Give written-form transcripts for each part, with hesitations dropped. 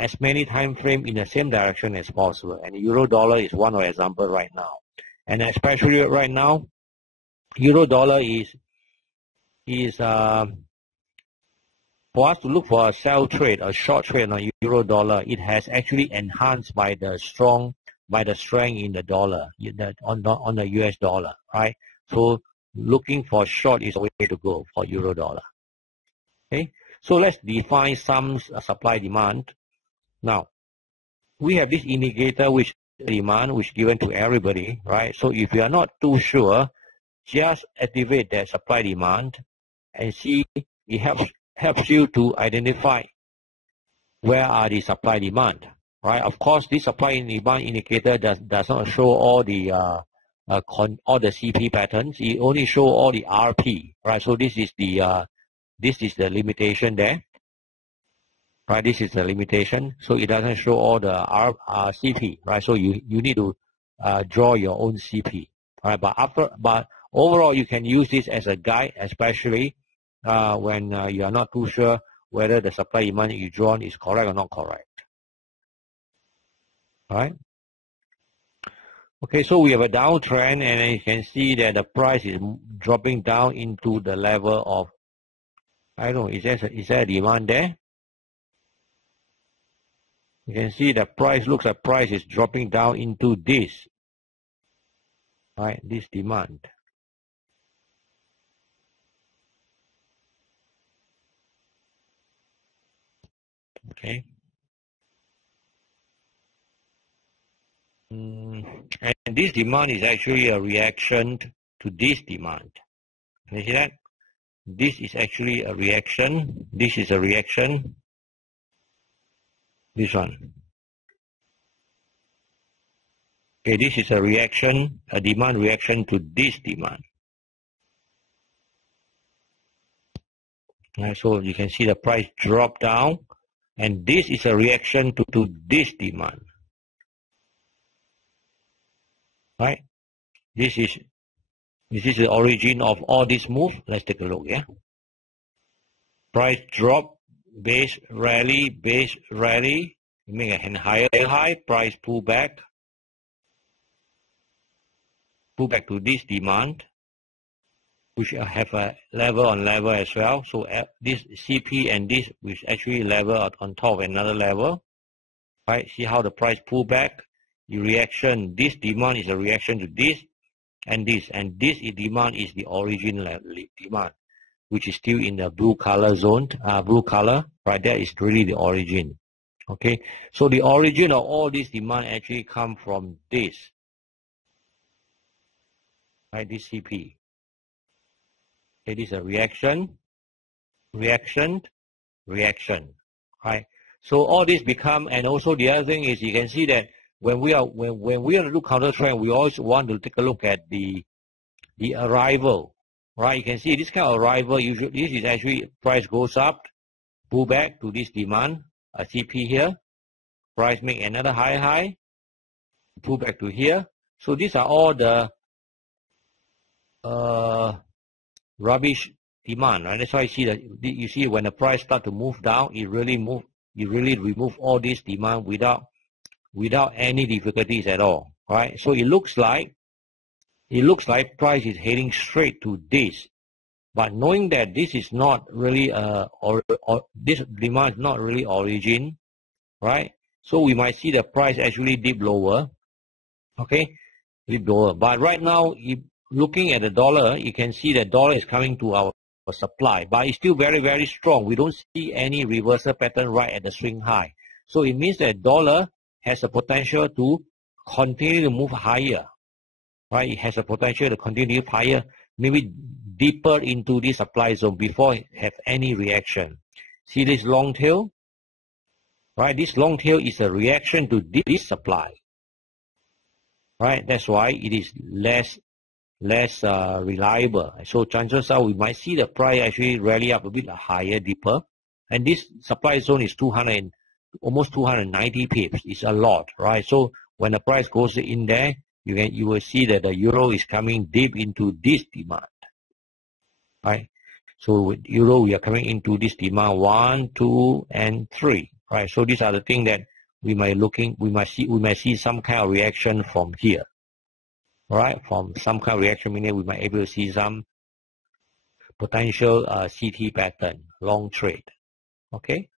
as many time frame in the same direction as possible. And euro dollar is one of example right now. And especially right now, euro dollar is for us to look for a sell trade, a short trade on euro dollar. It has actually enhanced by the strength in the dollar, on the US dollar, right? So looking for short is a way to go for euro dollar. Okay, so let's define some supply demand. Now we have this indicator which demand which given to everybody, right? So if you are not too sure, just activate that supply demand and see. It helps you to identify where are the supply demand, right? Of course, this supply and demand indicator does not show all the CP patterns. It only show all the RP, right? So this is the limitation there, right? This is the limitation, so it doesn't show all the CP, right? So you need to draw your own CP, right? But overall, you can use this as a guide, especially when you are not too sure whether the supply demand you drawn is correct or not correct. All right. Okay, so we have a downtrend, and you can see that the price is dropping down into the level of, I don't know, is there a demand there? You can see the price looks like price is dropping down into this, right? This demand. Okay. And this demand is actually a reaction to this demand. Can you see that? This is actually a reaction. This is a reaction. This one. Okay, this is a reaction, a demand reaction to this demand. Right, so you can see the price drop down, and this is a reaction to this demand. Right? This is the origin of all this move. Let's take a look, yeah? Price drop, base rally, make a higher high, price pull back to this demand, which have a level on level as well. So this CP and this which actually level on top of another level. Right? See how the price pull back? The reaction, this demand is a reaction to this and this demand is the origin demand, which is still in the blue color zone, blue color, right? That is really the origin. Okay, so the origin of all this demand actually come from this, right? This CP. Okay, this is a reaction, right? So all this become, and also the other thing is you can see that when we are to do counter trend, we always want to take a look at the arrival, right? You can see this kind of arrival. Usually, this is actually price goes up, pull back to this demand, a CP here. Price make another high, pull back to here. So these are all the rubbish demand, right? That's why you see when the price start to move down, it really remove all this demand without any difficulties at all, right? So it looks like price is heading straight to this, but knowing that this is not really this demand is not really origin, right? So we might see the price actually dip lower, okay, dip lower. But right now, looking at the dollar, you can see the dollar is coming to our supply, but it's still very, very strong. We don't see any reversal pattern right at the swing high. So it means that dollar has a potential to continue to move higher, right? It has a potential to continue to move higher, maybe deeper into this supply zone before it have any reaction. See this long tail, right? This long tail is a reaction to this supply, right? That's why it is less reliable. So chances are we might see the price actually rally up a bit higher, deeper, and this supply zone is almost 290 pips. It's a lot, right? So when the price goes in there, you will see that the euro is coming deep into this demand, right? So with euro, we are coming into this demand 1, 2, and 3, right? So these are the things that we might see some kind of reaction from here, right? From some kind of reaction, meaning we might able to see some potential CT pattern, long trade. Okay,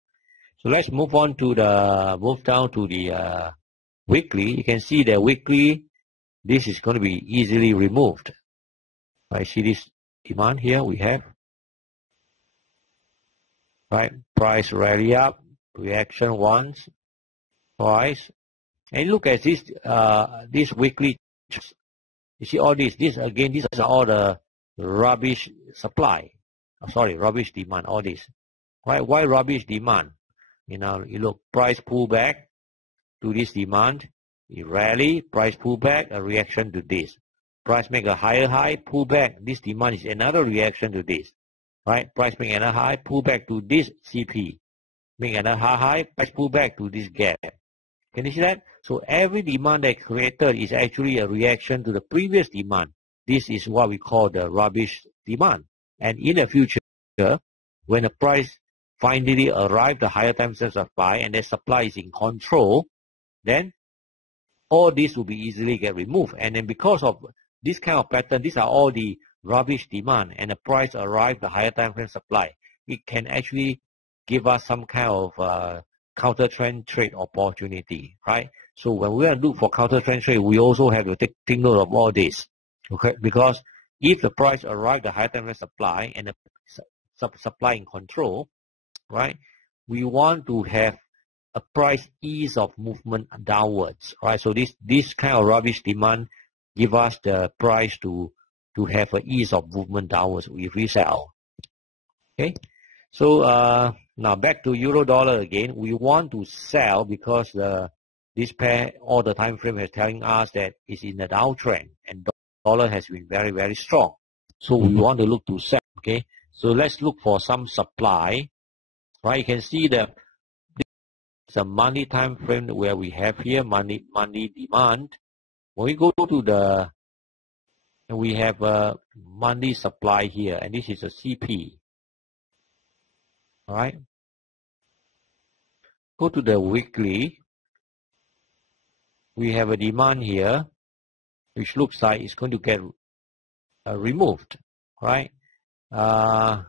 so let's move down to the weekly. You can see the weekly, this is going to be easily removed. I see this demand here we have, right? Price rally up, reaction once, twice, and look at this weekly. You see all this. These are all the rubbish supply. Rubbish demand. All this, right? Why rubbish demand? You look, price pullback to this demand, it rally, price pullback, a reaction to this. Price make a higher high, pullback. This demand is another reaction to this, right? Price make another high, pullback to this CP, make another high, price pullback to this gap. Can you see that? So every demand that created is actually a reaction to the previous demand. This is what we call the rubbish demand. And in the future, when the price finally arrives the higher time frame supply and the supply is in control, then all this will be easily get removed. And then because of this kind of pattern, these are all the rubbish demand, and the price arrive the higher time frame supply. It can actually give us some kind of counter trend trade opportunity, right? So when we are look for counter trend trade, we also have to take note of all this, okay? Because if the price arrive the higher time frame supply and the supply in control, right? We want to have a price ease of movement downwards, right? So this kind of rubbish demand give us the price to have an ease of movement downwards if we sell. Okay, so now back to euro dollar again. We want to sell because this pair, all the time frame is telling us that it's in the downtrend and dollar has been very, very strong. So we want to look to sell. Okay, so let's look for some supply, right? You can see that it's a monthly time frame where we have here monthly demand. When we go to we have a monthly supply here, and this is a CP. All right. Go to the weekly. We have a demand here, which looks like it's going to get removed. Right. The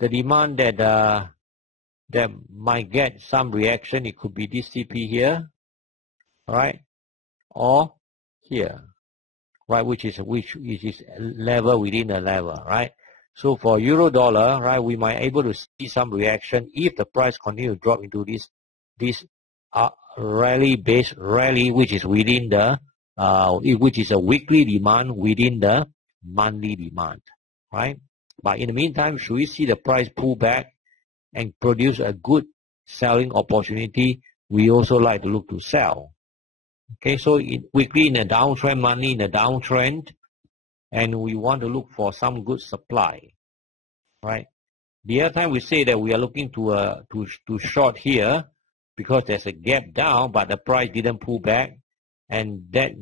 demand that might get some reaction, it could be this CP here, all right, or here, right, which is level within a level, right? So for euro dollar, right, we might able to see some reaction if the price continue to drop into this rally-based rally, which is within the which is a weekly demand within the monthly demand, right? But in the meantime, should we see the price pull back and produce a good selling opportunity, we also like to look to sell. Okay, so weekly in a downtrend, monthly in a downtrend, and we want to look for some good supply, right? The other time we say that we are looking to short here because there's a gap down, but the price didn't pull back, and that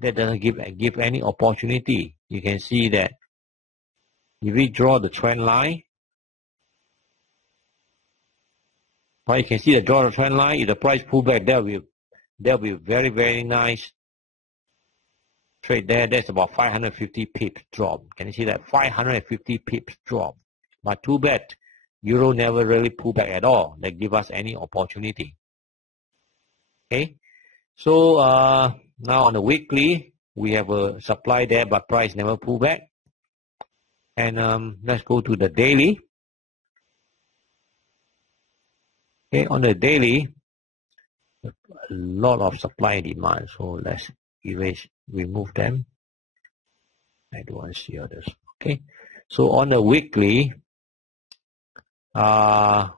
doesn't give any opportunity. You can see that if we draw the trend line, right, you can see the draw the trend line. If the price pull back, there'll be very, very nice trade there. That's about 550 pips drop. Can you see that? 550 pips drop. But too bad, euro never really pull back at all. That give us any opportunity. Okay, so now on the weekly, we have a supply there, but price never pull back. And let's go to the daily. Okay, on the daily, a lot of supply and demand. So let's remove them. I don't want to see others. Okay, so on the weekly, we are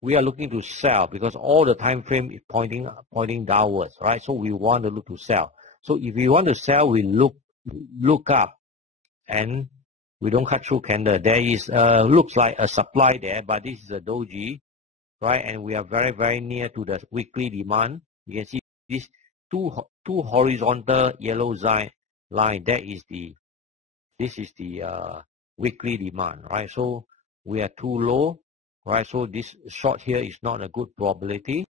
looking to sell because all the time frame is pointing downwards, right? So we want to look to sell. So if we want to sell, we look up, and we don't cut through candle. There is looks like a supply there, but this is a doji, right? And we are very, very near to the weekly demand. You can see these two horizontal yellow line. This is the weekly demand, right? So we are too low, right? So this short here is not a good probability.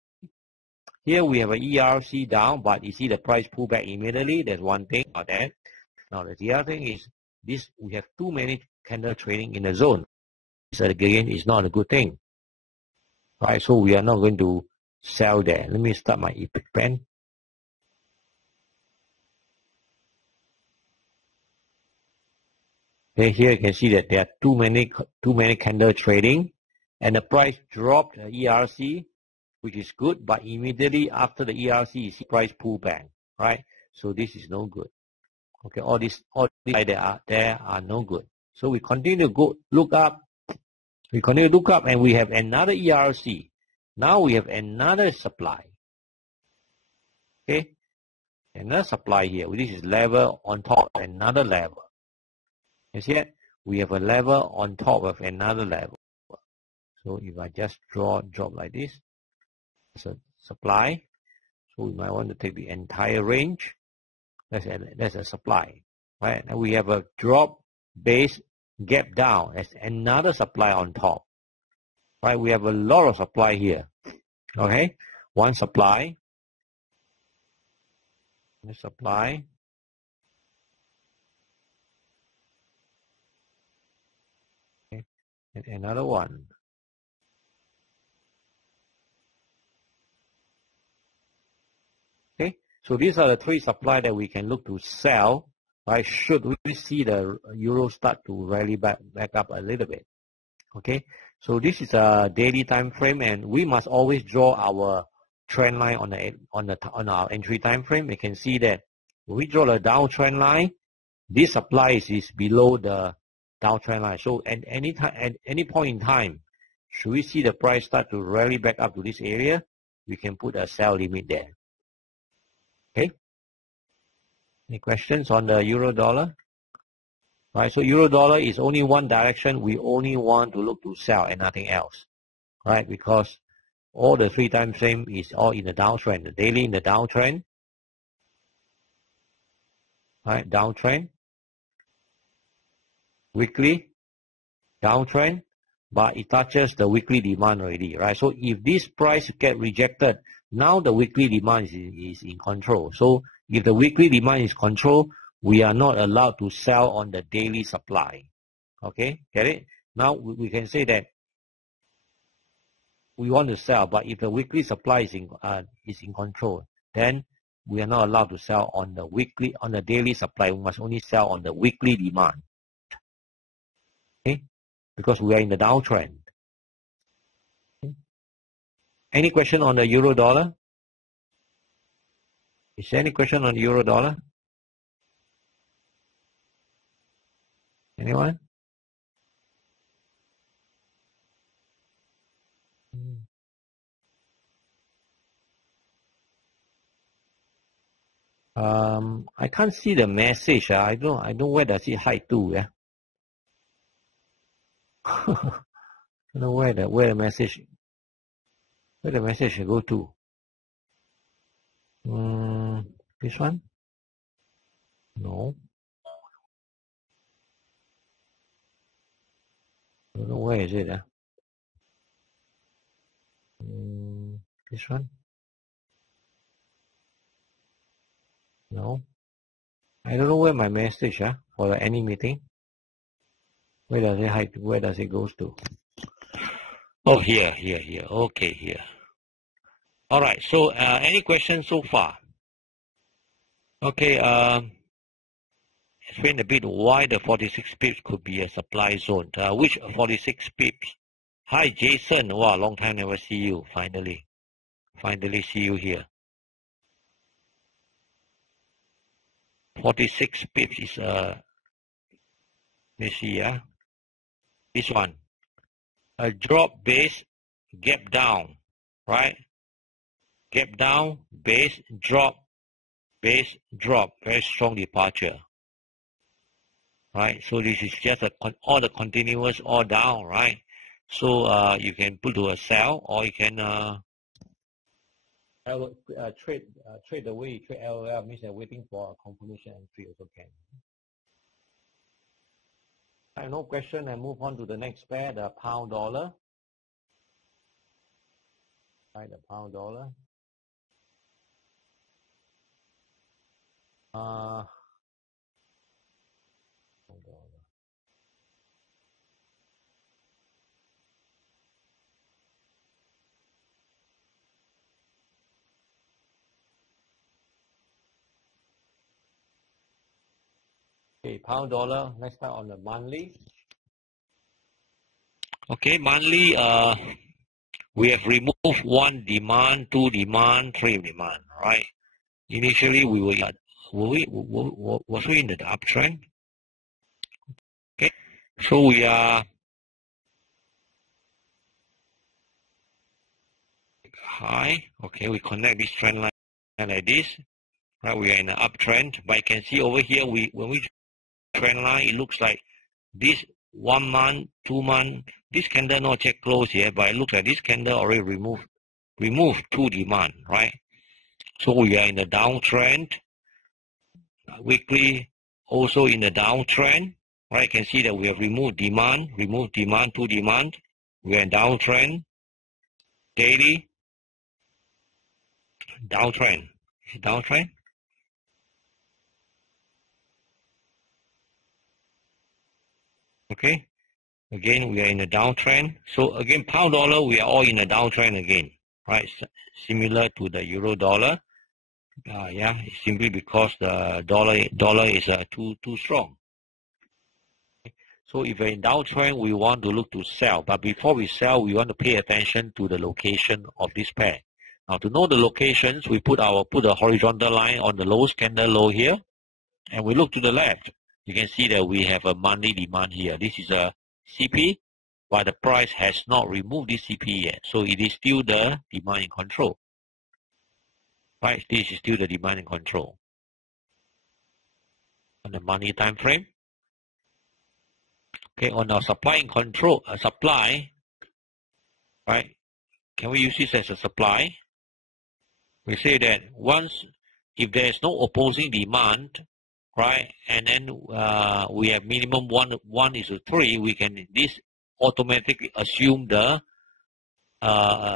Here we have a ERC down, but you see the price pull back immediately. There's one thing about that. Now the other thing is this: we have too many candle trading in the zone. This again is not a good thing, right? So we are not going to sell there. Let me start my Epic pen. Okay, here you can see that there are too many candle trading, and the price dropped ERC, which is good, but immediately after the ERC, you see price pull back, right? So this is no good. Okay, all these there are no good. So we continue to look up. We continue to look up, and we have another ERC. Now we have another supply. Okay, another supply here. This is level on top of another level. You see it? We have a level on top of another level. So if I just drop like this, it's a supply. So we might want to take the entire range. That's a supply, right? And we have a drop, base, gap down. That's another supply on top, right? We have a lot of supply here. Okay, one supply, and another one. Okay, so these are the three supply that we can look to sell, right? Should we see the euro start to rally back up a little bit. Okay, so this is a daily time frame, and we must always draw our trend line on our entry time frame. You can see that when we draw the downtrend line, this supply is below the downtrend line. So at any point in time, should we see the price start to rally back up to this area, we can put a sell limit there. Okay. Any questions on the euro dollar? Right. So euro dollar is only one direction. We only want to look to sell and nothing else. Right. Because all the three time frame is all in the downtrend. The daily in the downtrend. Right. Downtrend. Weekly downtrend. But it touches the weekly demand already. Right. So if this price get rejected, now the weekly demand is in control. So if the weekly demand is controlled, we are not allowed to sell on the daily supply. Okay, get it? Now we can say that we want to sell, but if the weekly supply is in control, then we are not allowed to sell on the daily supply. We must only sell on the weekly demand. Okay, because we are in the downtrend. Okay. Any question on the euro dollar? Is there any question on the euro dollar? Anyone? I can't see the message. I don't know where does it hide to. Yeah. I don't know where the message should go to. This one? No. I don't know where is it. This one? No. I don't know where my message for the any meeting. Where does it hide? Where does it goes to? Oh, here. Okay, here. All right. So, any questions so far? Okay. Explain a bit why the 46 pips could be a supply zone. Which 46 pips? Hi, Jason. Wow, long time never see you. Finally see you here. 46 pips is let me see. This one. A drop, base, gap down, right? Gap down, base, drop, base, drop. Very strong departure, right? So this is just all the continuous, all down, right? So you can put to a sell, or you can trade the way you trade LOL, means you're waiting for a confirmation entry also can. I have no question. I move on to the next pair, the pound dollar. Right, the pound dollar. Pound dollar. Okay, pound dollar. Let's start on the monthly. Okay, monthly. We have removed one demand, two demand, three demand. Right. Initially, was we in the uptrend? Okay, so we are high. Okay, we connect this trend line like this. Right, we are in an uptrend, but you can see over here, when we trend line, it looks like this 1 month, 2 month, this candle not yet close yet, but it looks like this candle already removed two demand, right? So we are in the downtrend. Weekly also in the downtrend, right? You can see that we have removed demand, two demand. We are in downtrend. Daily, downtrend. Downtrend. Okay. Again, we are in a downtrend. So again, pound dollar, we are all in a downtrend again, right? Similar to the euro dollar. Yeah, simply because the dollar is too strong. So if we're in downtrend, we want to look to sell. But before we sell, we want to pay attention to the location of this pair. Now to know the locations, we put a horizontal line on the lowest candle low here, and we look to the left. You can see that we have a monthly demand here. This is a CP, but the price has not removed this CP yet. So it is still the demand in control. Right? This is still the demand in control. On the monthly time frame. Okay, on our supply in control, supply, right? Can we use this as a supply? We say that if there is no opposing demand, right, and then we have minimum 1:3, we can this automatically assume the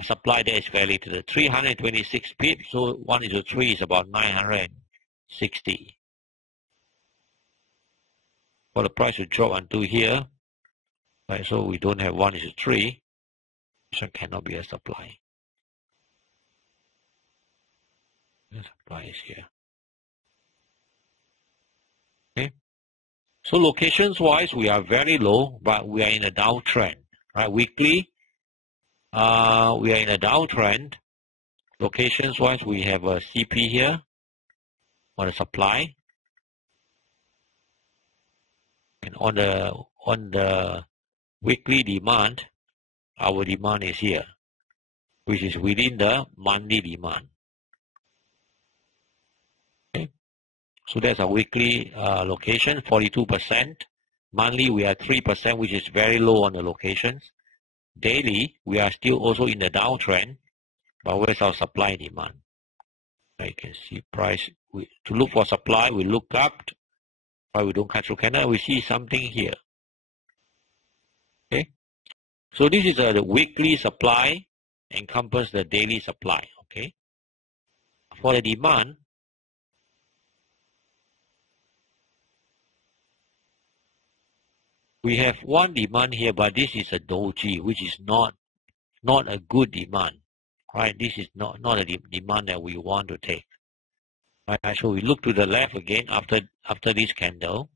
supply that is valid to the 326 pips. So 1:3 is about 960. For the price to drop until here, right? So we don't have 1:3. This one cannot be a supply. The supply is here. Okay. So locations wise, we are very low, but we are in a downtrend. Right? Weekly, we are in a downtrend. Locations wise, we have a CP here on the supply. And on the weekly demand, our demand is here, which is within the monthly demand. Okay. So that's our weekly location, 42%. Monthly, we are 3%, which is very low on the locations. Daily, we are still also in the downtrend, but where's our supply and demand? You can see price. To look for supply, we look up. We don't cut through candle. We see something here. Okay. So this is the weekly supply encompass the daily supply. Okay. For the demand, we have one demand here, but this is a doji, which is not a good demand. Right. This is not a demand that we want to take. Right. So we look to the left again after this candle.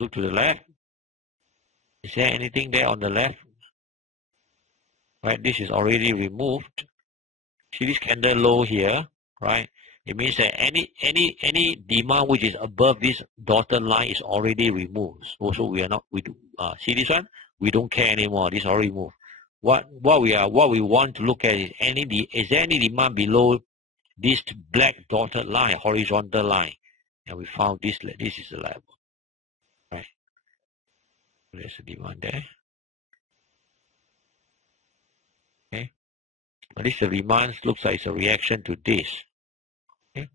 Look to the left. Is there anything there on the left? Right, this is already removed. See this candle low here, right? It means that any demand which is above this dotted line is already removed. Also, see this one? We don't care anymore. This is already removed. What we want to look at is is there any demand below this black dotted line, horizontal line? And we found this is the level. Right. There's a demand there. Okay. But this demand looks like it's a reaction to this. Okay.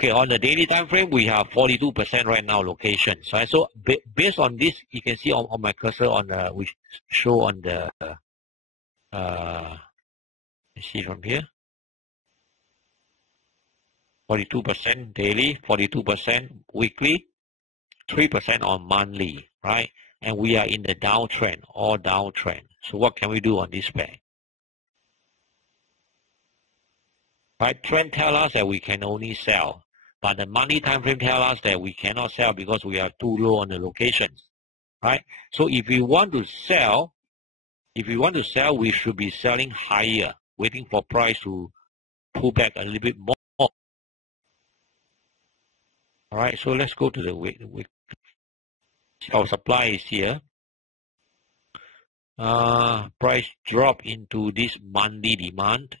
Okay, on the daily time frame, we have 42% right now locations. Right? So based on this, you can see on my cursor on the which show on the let's see from here. 42% daily, 42% weekly, 3% on monthly, right? And we are in the downtrend, or downtrend. So what can we do on this pair? Right, trend tell us that we can only sell, but the monthly time frame tell us that we cannot sell because we are too low on the locations, right? So if we want to sell, we should be selling higher, waiting for price to pull back a little bit more. All right, so let's go to the week. Our supply is here. Price drop into this monthly demand,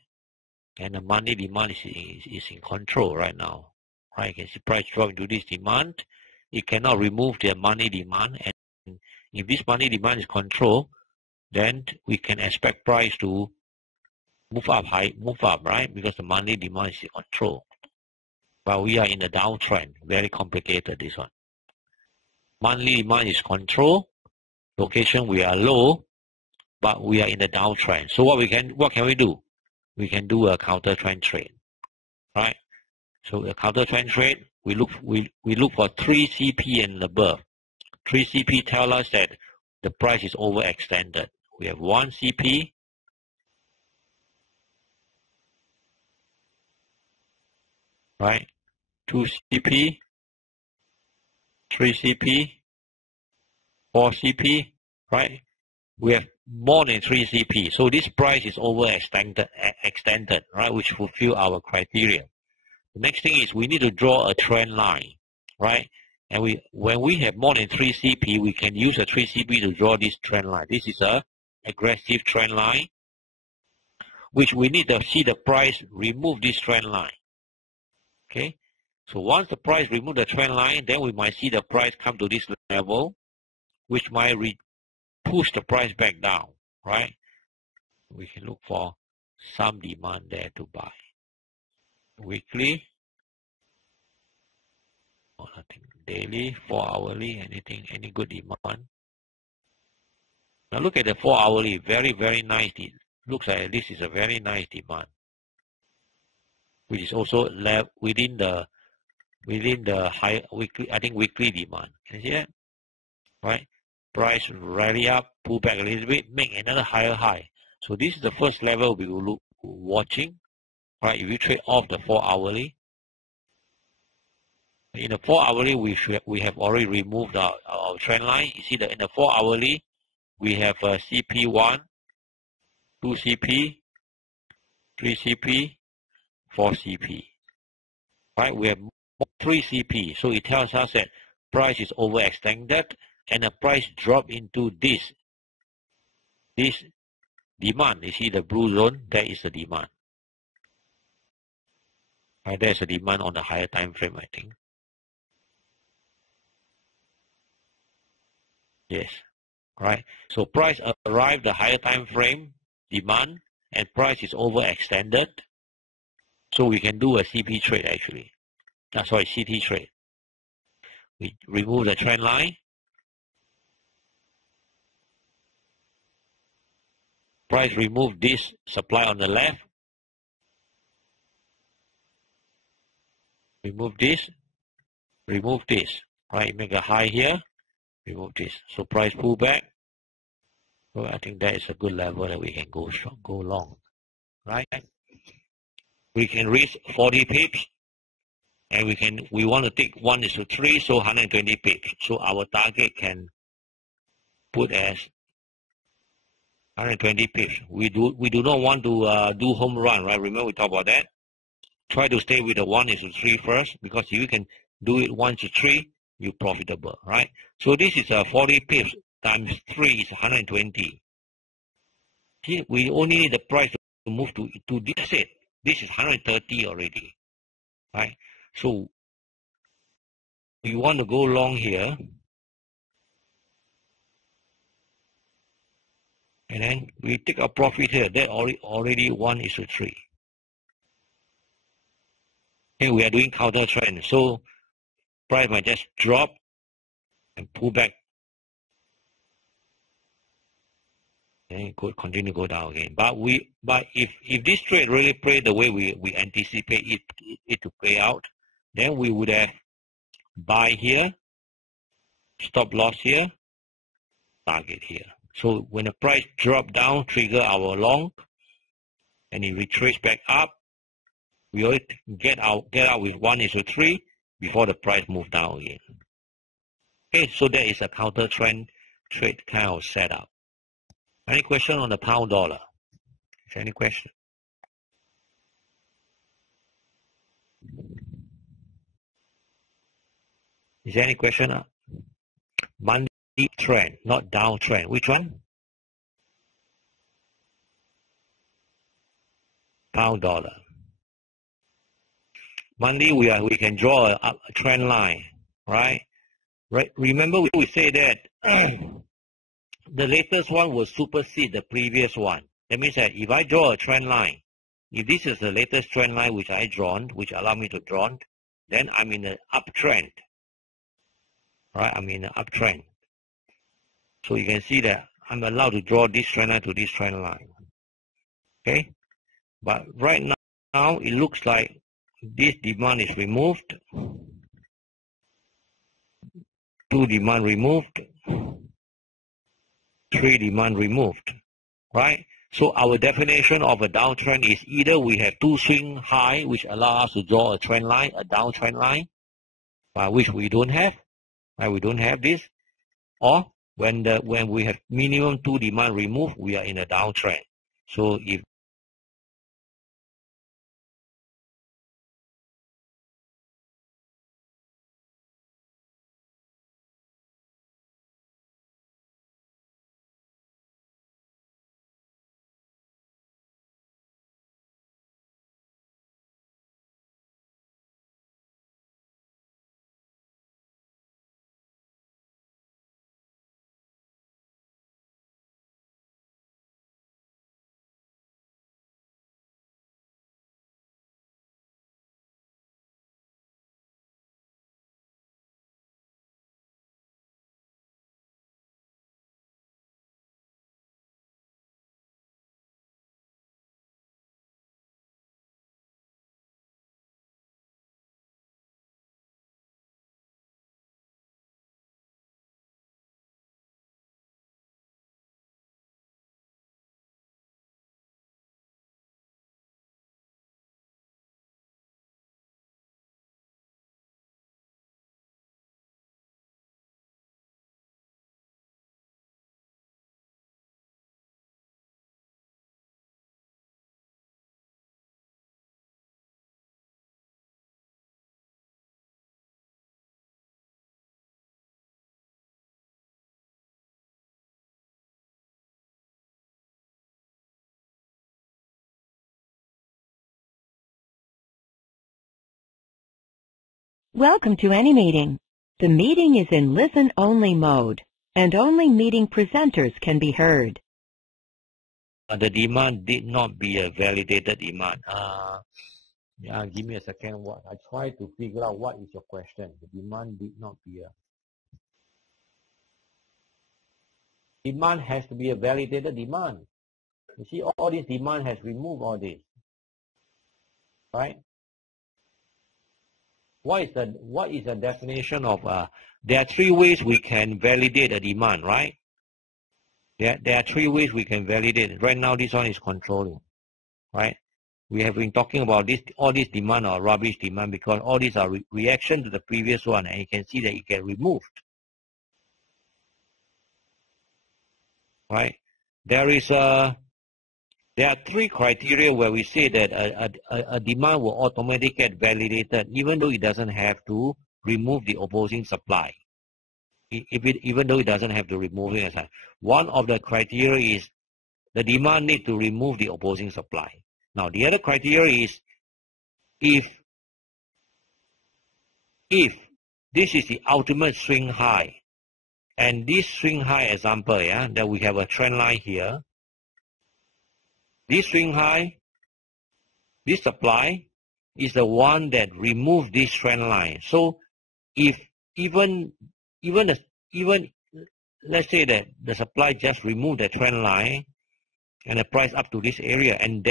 and the monthly demand is in control right now. Right, you can see price drop into this demand. It cannot remove the money demand, and if this money demand is controlled, then we can expect price to move up, right? Because the money demand is in control. But we are in the downtrend. Very complicated, this one. Monthly demand is controlled. Location we are low, but we are in the downtrend. So what can we do? We can do a counter trend trade, right? So a counter trend trade, we look for 3 CP and above. 3 CP tell us that the price is overextended. We have 1 CP, right? 2 CP, 3 CP, 4 CP, right? We have more than 3 CP. So this price is extended, right? Which fulfill our criteria. The next thing is we need to draw a trend line, right? And when we have more than 3 CP, we can use a 3 CP to draw this trend line. This is a aggressive trend line, which we need to see the price remove this trend line. Okay, so once the price remove the trend line, then we might see the price come to this level, which might push the price back down, right? We can look for some demand there to buy. Weekly, or nothing. Daily, 4 hourly, any good demand. Now look at the 4 hourly, very, very nice. It looks like this is a very nice demand, which is also left within the high weekly, I think weekly demand. Can you see that? Right? Price rally up, pull back a little bit, make another higher high. So this is the first level we will look watching. Right? If you trade off the 4 hourly, in the 4 hourly we have already removed our trend line. You see that in the 4 hourly we have CP1, 2 CP, 3 CP, 4 CP. Right? We have 3 CP. So it tells us that price is overextended and the price drop into this demand. You see the blue zone, that is the demand. Right, there's a demand on the higher time frame, I think. Yes. Right. So price arrived the higher time frame demand and price is overextended. So we can do a CP trade actually. Sorry, CT trade. We remove the trend line. Price remove this supply on the left. Remove this. Right, make a high here. Remove this. So price pull back. So I think that is a good level that we can go long. Right? We can reach 40 pips. And we want to take 1:3, so 120 pips. So our target can put as 120 pips. We do not want to do home run, right? Remember we talked about that. Try to stay with the 1:3 first, because if you can do it 1:3, you're profitable, right? So this is 40 pips times 3 is 120. Here we only need the price to move to this it. This is 130 already, right? So we want to go long here, and then we take a profit here. That already 1:3. Okay, we are doing counter trend, so price might just drop and pull back. And could continue to go down again. But if this trade really played the way we anticipate it to play out, then we would have buy here, stop loss here, target here. So when the price drop down, trigger our long, and it retrace back up, we always get out with 1:3 before the price move down again. Okay, so that is a counter trend trade kind of setup. Any question on the pound dollar? Is there any question? Is there any question? Monthly trend, not downtrend. Which one? Pound dollar. Monthly, we can draw a trend line, right? Right. Remember we say that the latest one will supersede the previous one. That means that if I draw a trend line, if this is the latest trend line which I drawn, which allow me to draw, then I'm in the uptrend. Right? I'm in the uptrend. So you can see that I'm allowed to draw this trend line to this trend line. Okay? But right now it looks like this demand is removed. 2 demand removed. 3 demand removed. Right? So our definition of a downtrend is either we have 2 swing high which allow us to draw a trend line, a downtrend line, which we don't have. Right? We don't have this. Or when we have minimum 2 demand removed, we are in a downtrend. So if Welcome to any meeting. The meeting is in listen-only mode, and only meeting presenters can be heard. the demand did not be a validated demand. Give me a second. I try to figure out what is your question. The demand did not be a... Demand has to be a validated demand. You see, all this demand has removed all this. Right? What is the definition of there are 3 ways we can validate a demand, right? There are 3 ways we can validate it. Right now this one is controlling. Right? We have been talking about this, all this demand or rubbish demand, because all these are reaction to the previous one, and you can see that it get removed. Right? There are 3 criteria where we say that a demand will automatically get validated even though it doesn't have to remove the opposing supply. Even though it doesn't have to remove it. One of the criteria is the demand need to remove the opposing supply. Now the other criteria is if this is the ultimate swing high, and this swing high example, that we have a trend line here. This swing high, this supply is the one that removes this trend line. So if even let's say that the supply just removed the trend line and the price up to this area, and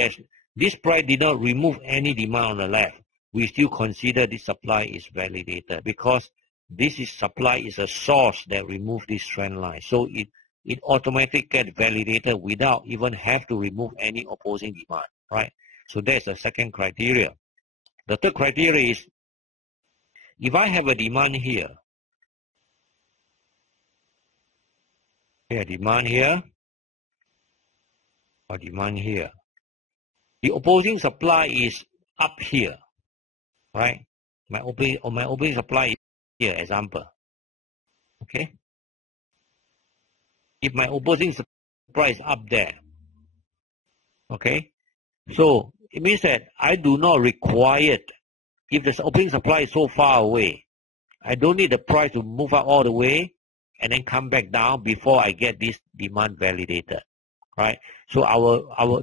this price did not remove any demand on the left, we still consider this supply is validated, because this supply is a source that removes this trend line. So it automatically gets validated without even have to remove any opposing demand, right? So that's the second criteria. The third criteria is, if I have a demand here, demand here, or demand here, the opposing supply is up here, right? My opening supply is here, example. Okay? If my opposing supply is up there, okay? So it means that I do not require, if the opening supply is so far away, I don't need the price to move up all the way and then come back down before I get this demand validated, right? So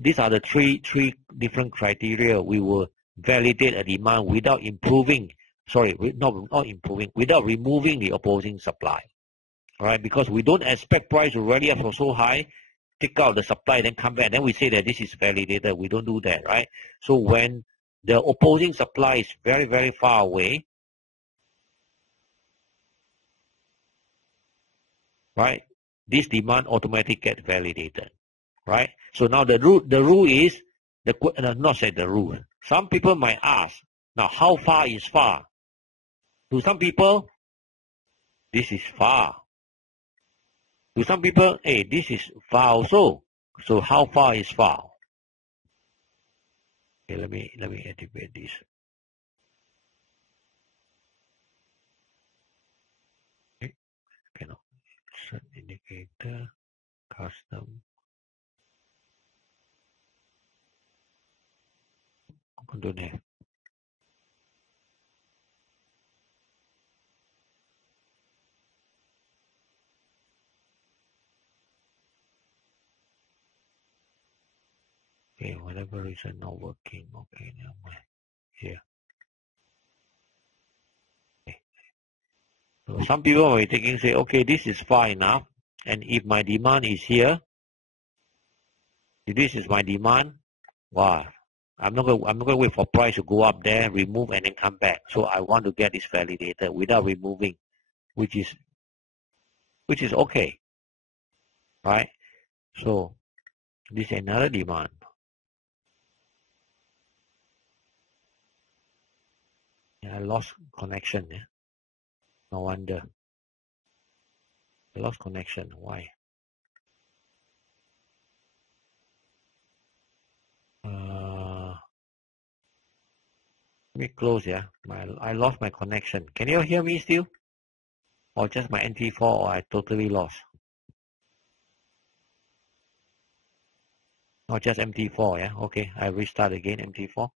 these are the three different criteria. We will validate a demand without without removing the opposing supply, right? Because we don't expect price to rally up so high, take out the supply, then come back, then we say that this is validated. We don't do that, right? So when the opposing supply is very, very far away, right, this demand automatically gets validated, right? So now the rule is, not say the rule. Some people might ask, now how far is far? To some people, this is far. To some people, hey, this is far also. So how far is far? Okay, let me activate this. Okay, cannot set indicator, custom. Don't have. Okay, whatever reason not working. Okay, never mind. Here. Okay. So some people will be thinking, say, okay, this is far enough, and if my demand is here, if this is my demand, wow, I'm not going to wait for price to go up there, remove, and then come back. So I want to get this validated without removing, which is okay, right? So this is another demand. I lost connection. Yeah? No wonder. I lost connection. Why? Let me close. Yeah, I lost my connection. Can you hear me still? Or just my MT4, or I totally lost? Or just MT4, yeah? Okay, I restart again, MT4.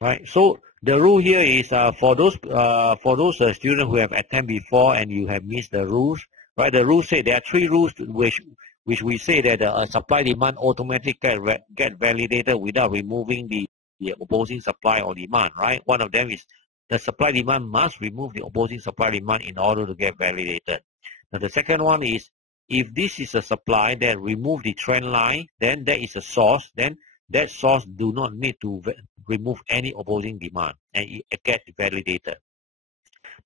Right, so the rule here is for those students who have attended before and you have missed the rules, right? The rules say there are three rules which we say that a supply demand automatically get validated without removing the opposing supply or demand, right? One of them is the supply demand must remove the opposing supply demand in order to get validated. Now the second one is, if this is a supply that remove the trend line, then that is a source, then that source do not need to remove any opposing demand, and it gets validated.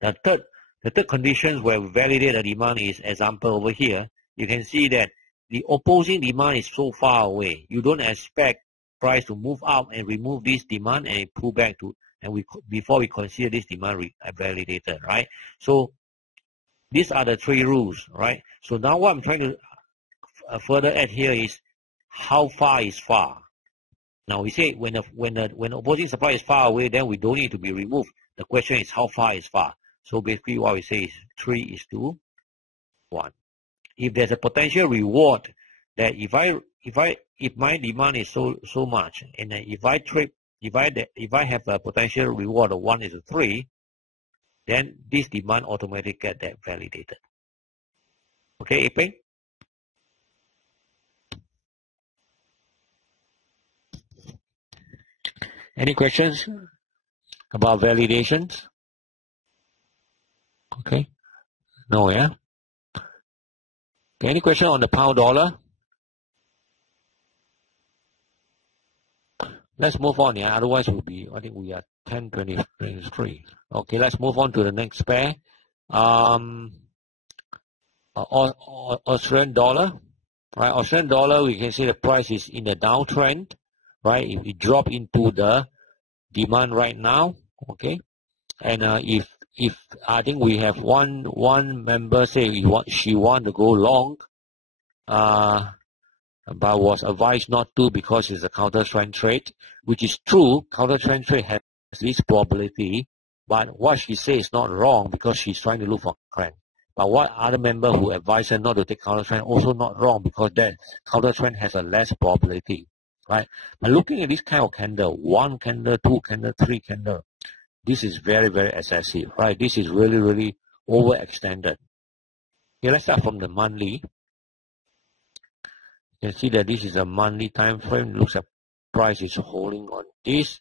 The third condition where we validate a demand is, example over here, you can see that the opposing demand is so far away. You don't expect price to move up and remove this demand and pull back to, and before we consider this demand validated, right? So these are the three rules, right? So now what I'm trying to further add here is, how far is far? Now we say when opposing supply is far away, then we don't need to be removed. The question is, how far is far? So basically what we say is 3:1. If there's a potential reward that if my demand is so much, and if I have a potential reward of 1:3, then this demand automatically get that validated. Okay, Ipeng? Any questions about validations? Okay. No, yeah? Okay, any question on the pound dollar? Let's move on, yeah. Otherwise, I think we are 10:23. Okay, let's move on to the next pair. Australian dollar. Right, Australian dollar, we can see the price is in the downtrend. Right, if it drop into the demand right now, okay. And if I think we have one member say she want to go long, but was advised not to because it's a counter trend trade, which is true. Counter trend trade has this probability, but what she says is not wrong because she's trying to look for trend. But what other member who advised her not to take counter trend also not wrong because that counter trend has a less probability, right? But looking at this kind of candle, 1 candle, 2 candle, 3 candle, this is very, very excessive, right? This is really, really overextended. Okay, let's start from the monthly. You can see that this is a monthly time frame. Looks like price is holding on this.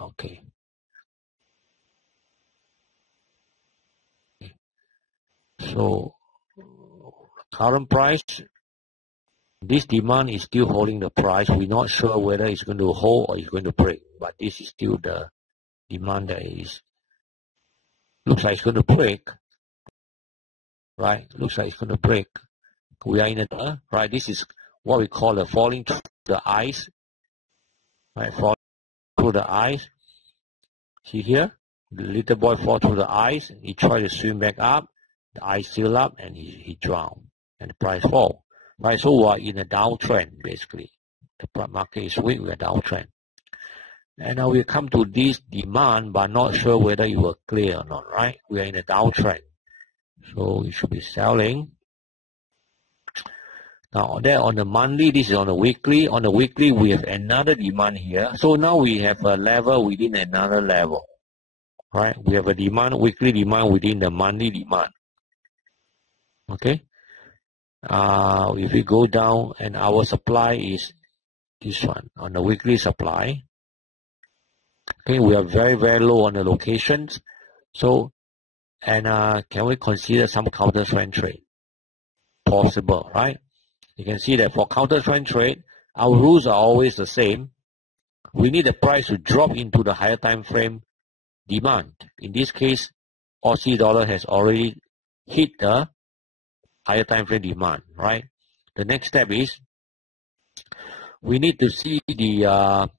Okay. So current price, this demand is still holding the price. We're not sure whether it's going to hold or it's going to break, but this is still the demand that is. Looks like it's going to break. Right, looks like it's going to break. We are in a right. This is what we call a falling through the ice. Right, falling through the ice. See here, the little boy fall through the ice. He tried to swim back up. The ice still up, and he drowned, and the price fall. Right, so we are in a downtrend basically. The market is weak. We are downtrend, and now we come to this demand, but not sure whether it will clear or not. Right, we are in a downtrend, so we should be selling. Now, there on the monthly, this is on the weekly. On the weekly, we have another demand here. So now we have a level within another level, right? We have a demand, weekly demand within the monthly demand. Okay. If we go down and our supply is this one on the weekly supply. Okay, we are very, very low on the locations. So, and can we consider some counter trend trade? Possible, right? You can see that for counter trend trade, our rules are always the same. We need the price to drop into the higher time frame demand. In this case, Aussie dollar has already hit the higher time frame demand, right? The next step is we need to see the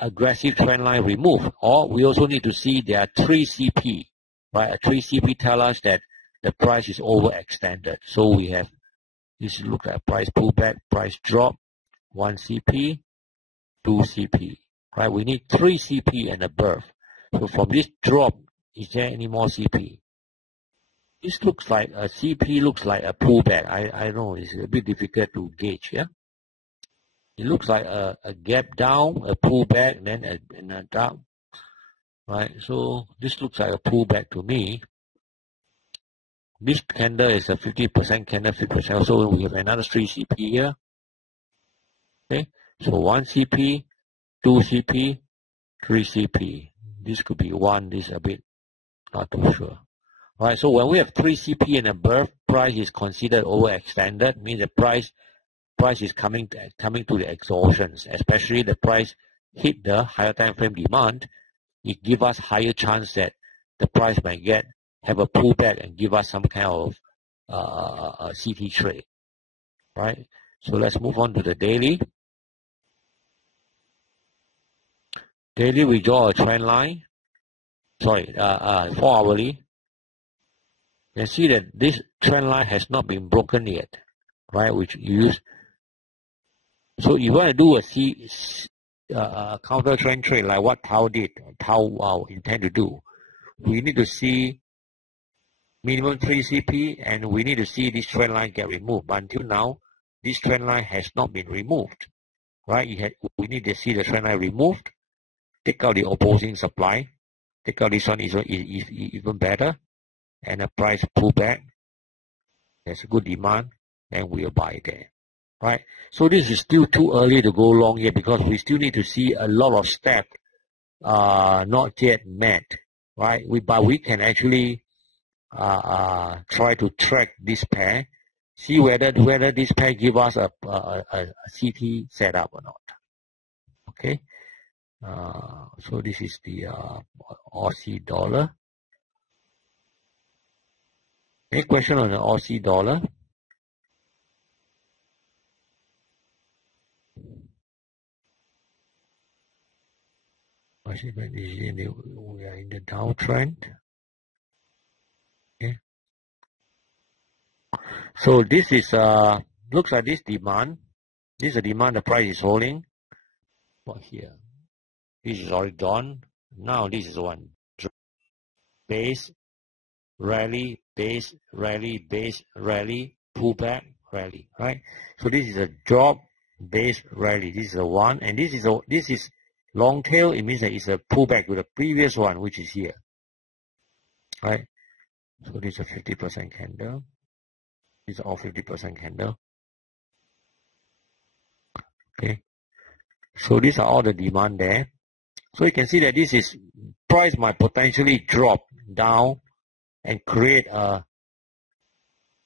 aggressive trend line removed, or we also need to see there are 3 CP, right? A 3 CP tell us that the price is overextended. So we have this looks like price pullback, price drop, 1 CP, 2 CP, right? We need 3 CP and above. So from this drop, is there any more CP? This looks like a CP, looks like a pullback. I don't know, it's a bit difficult to gauge, yeah? It looks like a gap down, a pullback, then a down, right? So this looks like a pullback to me. This candle is a 50% candle, 50%. So we have another 3 CP here. Okay, so 1 CP, 2 CP, 3 CP. This could be 1. This is a bit not too sure. All right, so when we have 3 CP and above, price is considered overextended. Means the price is coming to the exhaustions. Especially the price hit the higher time frame demand. It gives us higher chance that the price might have a pullback and give us some kind of CT trade, right? So let's move on to the daily. Daily, we draw a trend line. Sorry, 4 hourly. You can see that this trend line has not been broken yet, right? Which you use. So you want to do a counter trend trade like what Tao did, Tao intend to do. We need to see minimum 3 CP, and we need to see this trend line get removed. But until now, this trend line has not been removed, right? We need to see the trend line removed, take out the opposing supply, take out this one is even better, and a price pullback. There's a good demand, and we'll buy there. right? So this is still too early to go long here because we still need to see a lot of steps not yet met, right? But we can actually try to track this pair, see whether this pair give us a CT setup or not. Okay, so this is the Aussie dollar. Any question on the Aussie dollar? We are in the downtrend. Okay. So this is looks like this demand. This is the demand the price is holding. What here? This is already gone. Now this is one. Base, rally, base, rally, base, rally, pullback, rally, right? So this is a drop, base, rally. This is a one, and this is long tail. It means that it's a pullback to the previous one, which is here, right? So this is a 50% candle. These are all 50% candle. Okay. So these are all the demand there. So you can see that this is price might potentially drop down and create a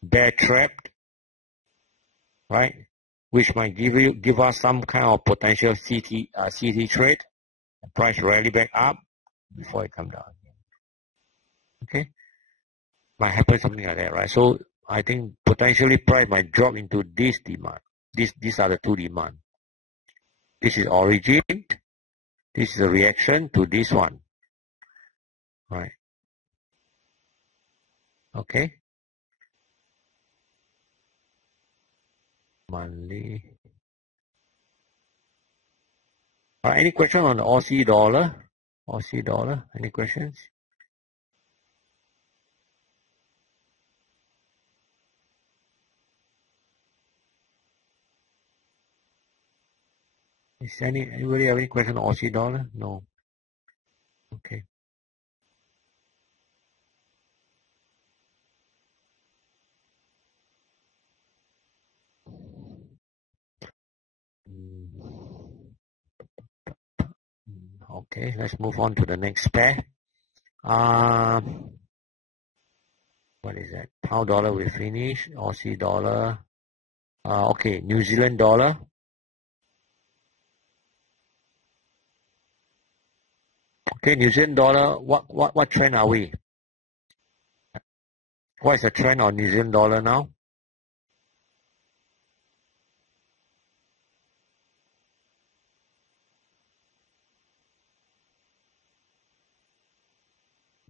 bear trap, right? Which might give us some kind of potential CT trade. The price rally back up before it come down. Okay, might happen something like that, right? So I think potentially price might drop into this demand. These are the two demand. This is origin. This is a reaction to this one, right? Okay. Monthly. Any question on the Aussie dollar? Aussie dollar. Any questions? Is anybody have any question on Aussie dollar? No. Okay. Okay, let's move on to the next pair. What is that? Pound dollar we finish. Aussie dollar. Okay, New Zealand dollar. Okay, New Zealand dollar. What trend are we? What is the trend on New Zealand dollar now?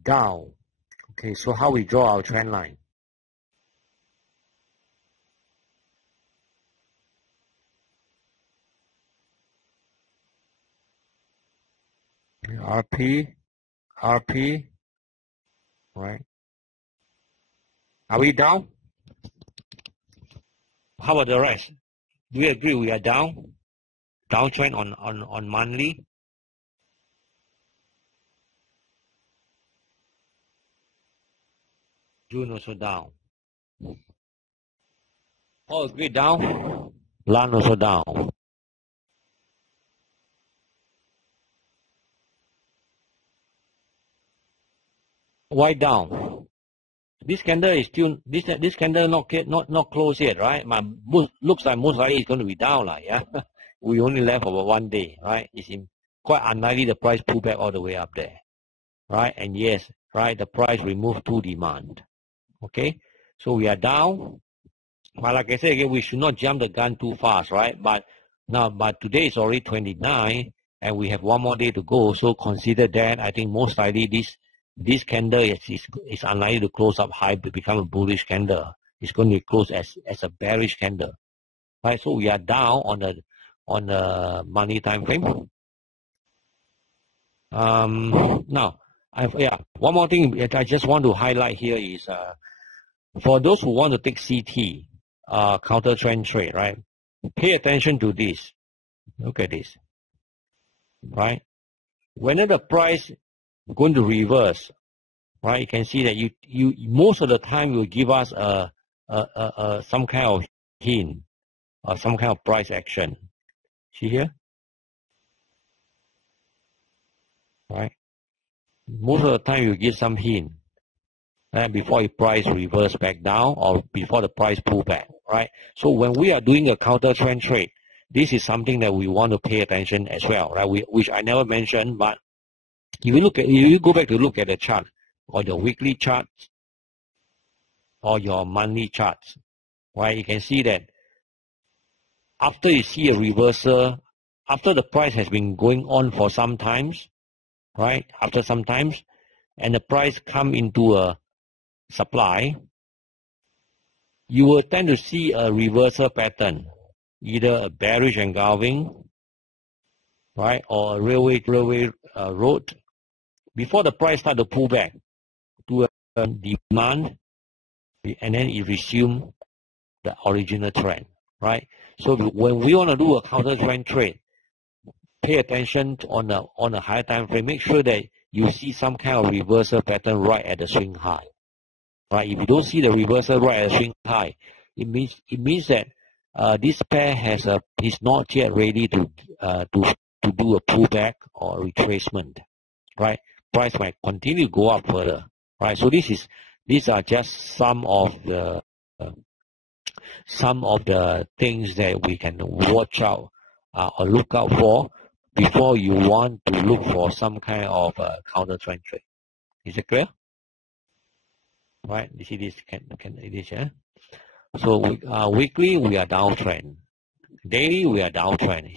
Down. Okay, so how we draw our trend line? RP, right? Are we down? How about the rest? Do we agree we are down? Downtrend on monthly? June also down. All agree down? LAN also down. Why down? This candle is still this candle not closed yet, right? Looks like most likely it's going to be down, like yeah. We only left about 1 day, right? It's quite unlikely the price pull back all the way up there, right? And yes, right, the price removed two demand. Okay, so we are down. But like I said again, we should not jump the gun too fast, right? But today is already 29, and we have 1 more day to go. So consider that. I think most likely this candle is unlikely to close up high to become a bullish candle. It's going to close as a bearish candle, right? So we are down on the money time frame. Now, one more thing that I just want to highlight here is for those who want to take CT, counter trend trade, right? Pay attention to this. Look at this, right? Whenever the price going to reverse, right? You can see that you most of the time will give us some kind of hint, some kind of price action. See here? Right? Most of the time you give some hint before the price reverse back down or before the price pull back, right? So when we are doing a counter trend trade, this is something that we want to pay attention as well, right? Which I never mentioned, but if you go back to look at the chart or your weekly charts or your monthly charts, right? You can see that after you see a reversal, after the price has been going on for some times, right? After some times, and the price come into a supply, you will tend to see a reversal pattern, either a bearish engulfing, right, or a railway road, before the price start to pull back to a demand, and then it resume the original trend, right? So when we want to do a counter trend trade, pay attention on a higher time frame. Make sure that you see some kind of reversal pattern right at the swing high, right? If you don't see the reversal right at the swing high, it means that this pair is not yet ready to do a pullback or retracement, right? Price might continue to go up further, right? So these are just some of the things that we can watch out or look out for before you want to look for some kind of counter trend trade. Is it clear? Right? You see this? Yeah? So weekly we are downtrend. Daily we are downtrend.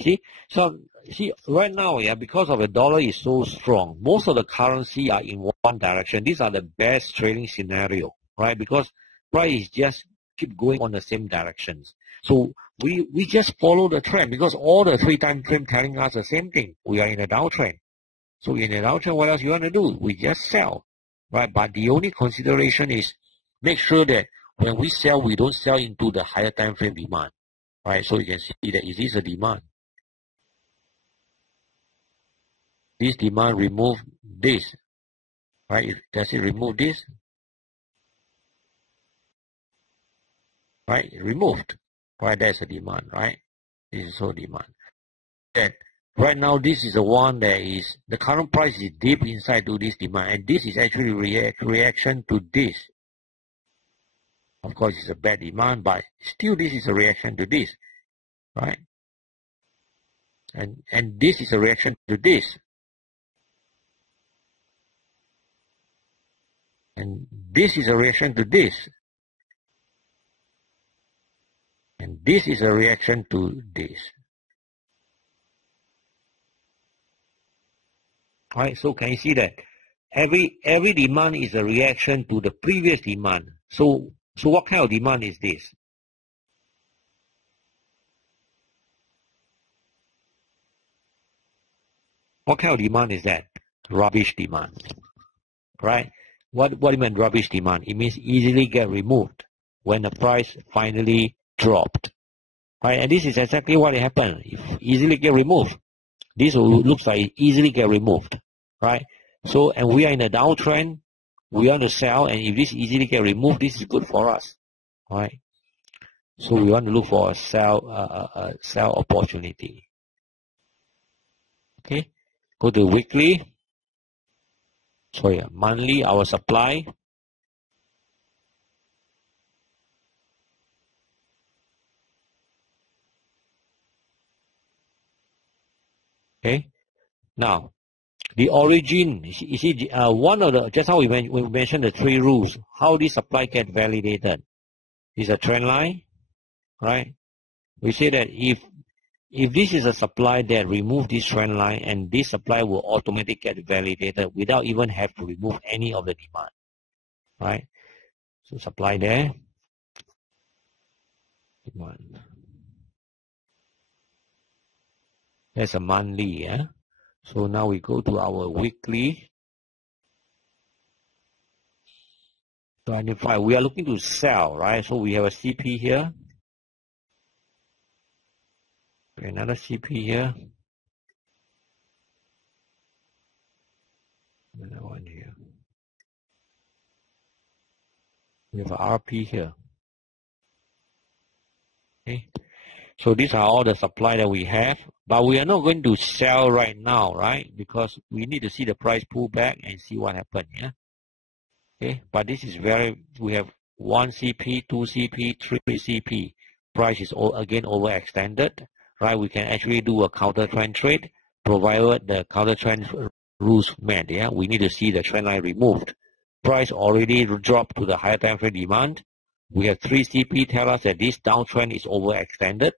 See, right now, because of the dollar is so strong, most of the currency are in one direction. These are the best trading scenario, right? Because price is just keep going on the same directions. So we just follow the trend because all the 3-time frame telling us the same thing. We are in a downtrend. So in a downtrend, what else you want to do? We just sell, right? But the only consideration is make sure that when we sell, we don't sell into the higher time frame demand, right? So you can see that is this a demand? This demand remove this, right? Does it remove this? Right? Removed. Right? That's a demand, right? This is so demand. Then right now this is the one that is the current price is deep inside to this demand, and this is actually reaction to this. Of course, it's a bad demand, but still this is a reaction to this, right? And this is a reaction to this. And this is a reaction to this. And this is a reaction to this. Alright, so can you see that? Every demand is a reaction to the previous demand. So what kind of demand is this? What kind of demand is that? Rubbish demand. Right? What do you mean rubbish demand? It means easily get removed when the price finally dropped. Right? And this is exactly what happened. If easily get removed, this looks like it easily get removed. Right? So, and we are in a downtrend, we want to sell, and if this easily get removed, this is good for us. Right? So we want to look for a sell opportunity. Okay? Go to weekly. Sorry, monthly, our supply. Okay? Now, the origin, you see, one of the, just how we mentioned the 3 rules, how this supply get validated is a trend line, right? We say that if this is a supply that remove this trend line, and this supply will automatically get validated without even have to remove any of the demand, right? So supply there, demand. That's a monthly, yeah? So now we go to our weekly. 25. We are looking to sell, right? So we have a CP here. Another CP here. Another one here. We have a RP here. Okay. So these are all the supply that we have, but we are not going to sell right now, right? Because we need to see the price pull back and see what happens, yeah? Okay, but this is we have 1 CP, 2 CP, 3 CP. Price is again overextended, right? We can actually do a counter trend trade, provided the counter trend rules met, yeah? We need to see the trend line removed. Price already dropped to the higher time frame demand. We have 3 CP tell us that this downtrend is overextended,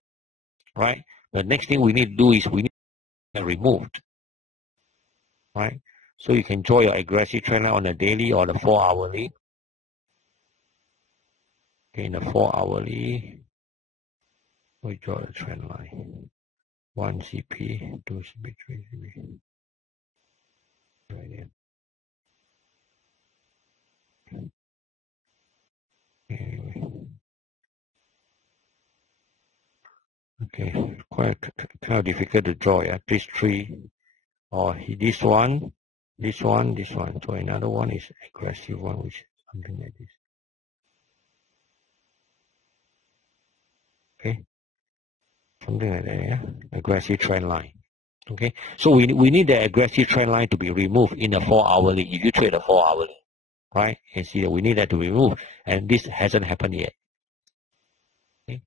right? The next thing we need to do is we need to removed, right? So you can draw your aggressive trend line on the daily or the 4-hourly. Okay, in the 4-hourly, we draw the trend line. 1 CP, 2 CP, 3 CP. Right there. Anyway. Okay, quite kind of difficult to draw, yeah. These 3, or this one. So another one is aggressive one, which is something like this. Okay, something like that, yeah. Aggressive trend line. Okay, so we need the aggressive trend line to be removed in the 4-hourly. If you trade the 4-hourly, right? You see that we need that to be removed, and this hasn't happened yet. Okay.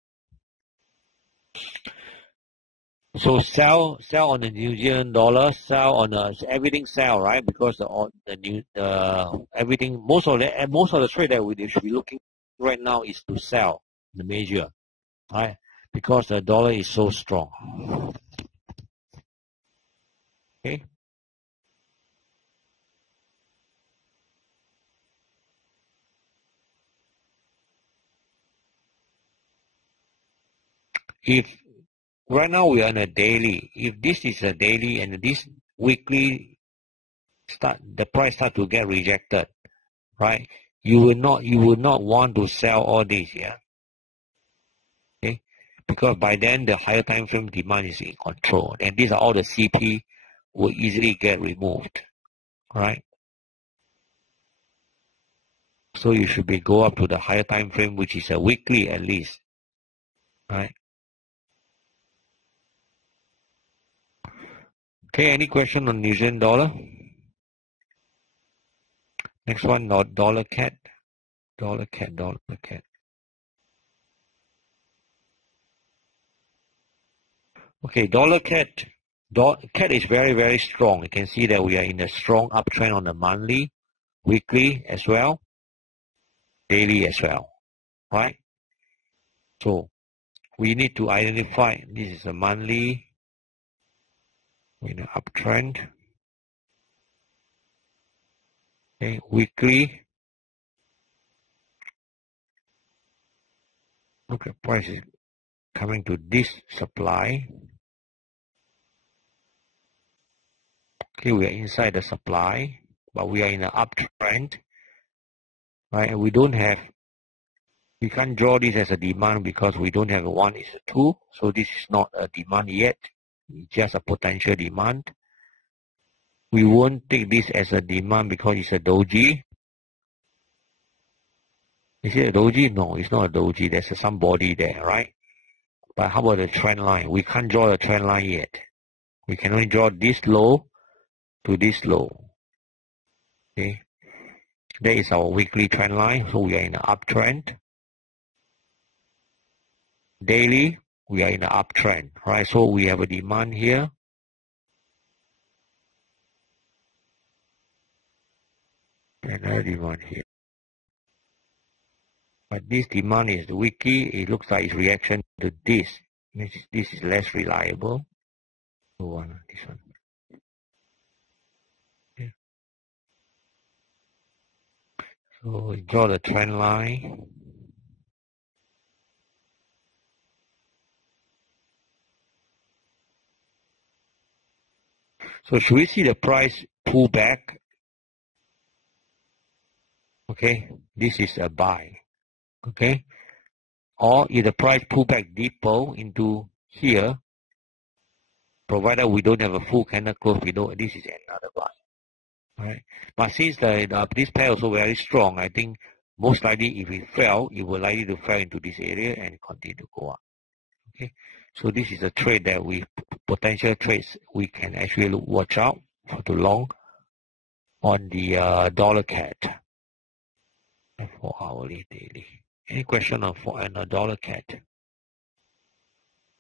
So sell on the New Zealand dollar, sell on everything sell, right? Because everything, most of the trade that we should be looking right now is to sell the major, right? Because the dollar is so strong. Okay. If right now we are on a daily, if this is a daily and this weekly the price start to get rejected, right? You will not want to sell all this, yeah. Okay, because by then the higher time frame demand is in control, and these are all the CP will easily get removed, right? So you should be go up to the higher time frame, which is a weekly at least, right? Okay, any question on New Zealand dollar? Next one, dollar CAD. Okay, dollar CAD. CAD is very, very strong. You can see that we are in a strong uptrend on the monthly, weekly as well, daily as well, right? So we need to identify this is a monthly, in an uptrend. Okay, weekly. Look at prices coming to this supply. Okay, we are inside the supply, but we are in an uptrend, right? And we can't draw this as a demand because we don't have a 1:2, so this is not a demand yet. It's just a potential demand. We won't take this as a demand because it's a doji. Is it a doji? No, it's not a doji. There's some body there, right? But how about the trend line? We can't draw the trend line yet. We can only draw this low to this low. Okay, that is our weekly trend line. So we are in an uptrend. Daily, we are in an uptrend, right? So we have a demand here. Another demand here. But this demand is the weekly. It looks like it's reaction to this. This is less reliable. This one. Okay. So we draw the trend line. So should we see the price pull back? Okay, this is a buy. Okay, or if the price pull back deeper into here, provided we don't have a full candle close below, this is another buy. Right? But since this pair also very strong, I think most likely if it fell, it will likely to fall into this area and continue to go up. Okay, So this is a trade that potential trades we can actually watch out for to long on the dollar CAD for hourly, daily. Any question on a dollar CAD?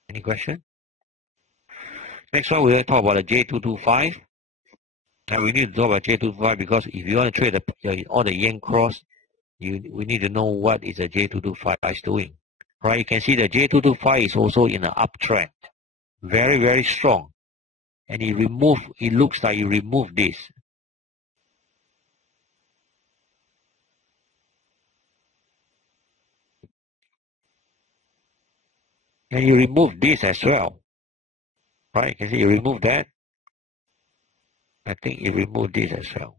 Any question? Next one, we're going to talk about the J225. And we need to talk about J225 because if you want to trade all the yen cross, we need to know what is the J225 doing. Right? You can see the J225 is also in an uptrend. Very, very strong. And it looks like you remove this. And you remove this as well. Right? You can see you remove that. I think you remove this as well.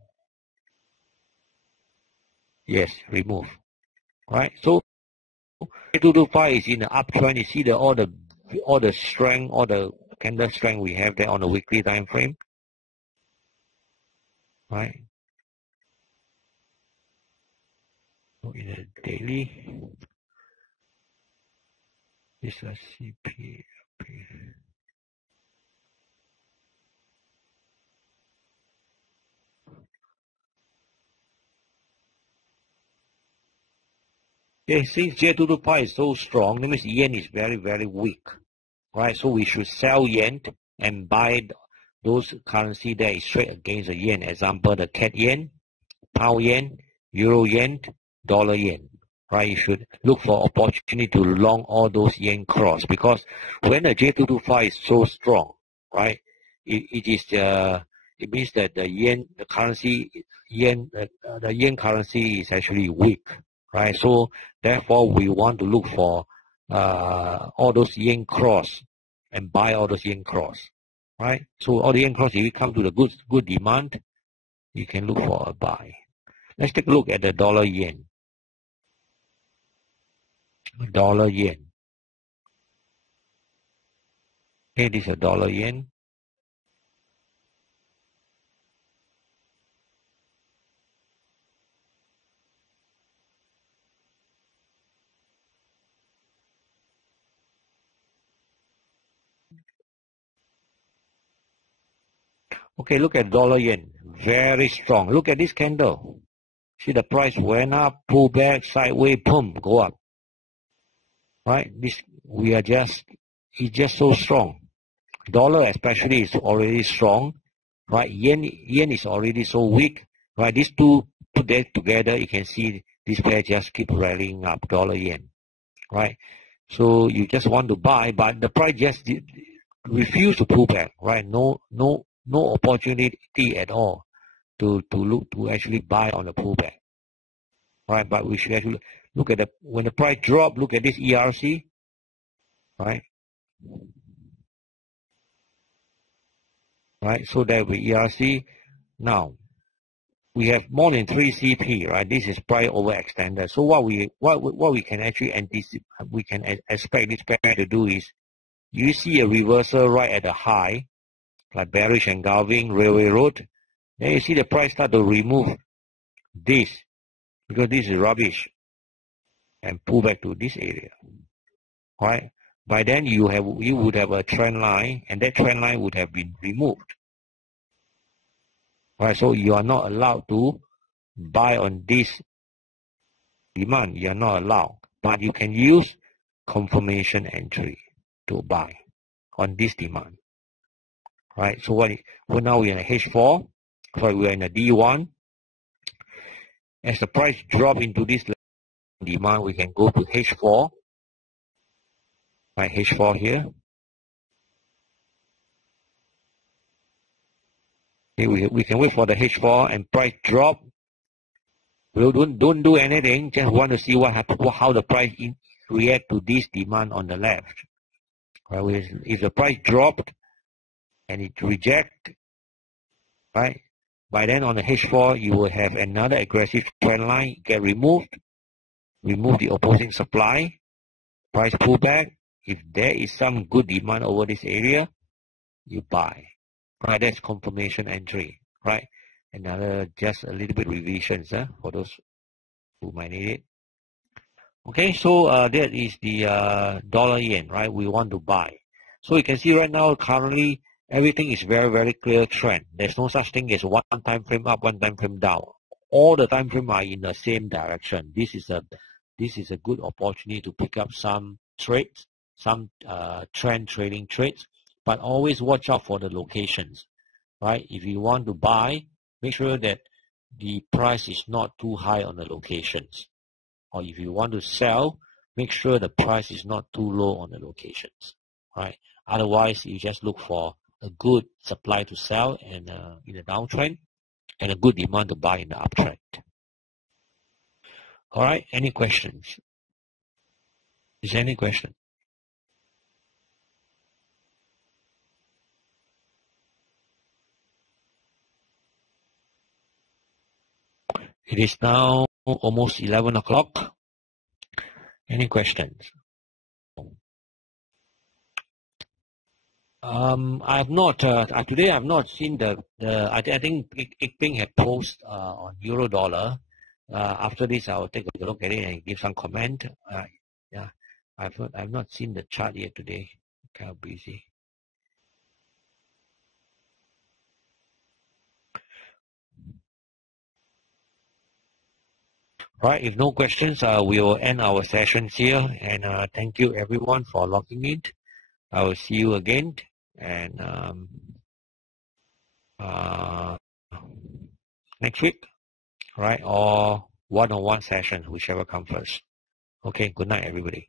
Yes, remove. Right? So J225 is in the uptrend. You see all the strength, all the candle strength we have there on the weekly time frame. Right? So in the daily, this is CP. Okay, since J225 is so strong, that means yen is very, very weak. Right? So we should sell yen and buy those currency that is straight against the yen. Example, the CAD yen, pound yen, euro yen, dollar yen. Right? You should look for opportunity to long all those yen cross because when the J225 is so strong, right? It means that the yen, the yen currency is actually weak, right? So therefore, we want to look for all those yen cross and buy all those yen cross, right? So all the yen cross, if you come to the good demand, you can look for a buy. Let's take a look at the dollar yen. Dollar yen. Okay, this is a dollar yen. Okay, look at dollar yen. Very strong. Look at this candle. See the price went up, pull back, sideways, boom, go up. Right? It's just so strong. Dollar especially is already strong. Right? Yen is already so weak. Right? These two put that together, you can see this pair just keep rallying up, dollar yen. Right? So you just want to buy, but the price just refuse to pull back. Right? No opportunity at all to actually buy on the pullback. Right? But we should actually look at when the price drop, look at this ERC. Right? Right? So that with ERC, now we have more than 3 CP, right? This is price overextended. So what we can actually anticipate, we can expect this pair to do is, you see a reversal right at the high, like bearish engulfing, railway road. Then you see the price start to remove this, because this is rubbish, and pull back to this area. Right? By then you would have a trend line, and that trend line would have been removed. Right? So you are not allowed to buy on this demand. You are not allowed, but you can use confirmation entry to buy on this demand. Right? So now we're in a H4. Sorry, we're in a D1. As the price drop into this demand, we can go to H4. Right, H4 here. Okay, we can wait for the H4 and price drop. We don't do anything. Just want to see what happens, how the price react to this demand on the left. Right, if the price dropped and it reject, right, by then on the H4 you will have another aggressive trend line get removed. Remove the opposing supply. Price pullback. If there is some good demand over this area, you buy. Right, that's confirmation entry. Right, another just a little bit revisions for those who might need it. Okay, so that is the dollar yen. Right, we want to buy. So you can see right now, currently, everything is very, very clear trend. There's no such thing as one time frame up, one time frame down. All the time frame are in the same direction. This is a good opportunity to pick up some trades, some trend trading trades, but always watch out for the locations, right? If you want to buy, make sure that the price is not too high on the locations. Or if you want to sell, make sure the price is not too low on the locations, right? Otherwise, you just look for a good supply to sell and in a downtrend, and a good demand to buy in the uptrend. All right, any questions? Is there any question? It is now almost 11 o'clock. Any questions? I have not, today I have not seen I think Ik Ping had posted on euro dollar. After this, I'll take a look at it and give some comment. Yeah, I've not seen the chart yet today. Kind of busy. Right, if no questions, we will end our sessions here. And thank you everyone for logging in. I will see you again. And next week, right? Or one-on-one session, whichever comes first. Okay, good night, everybody.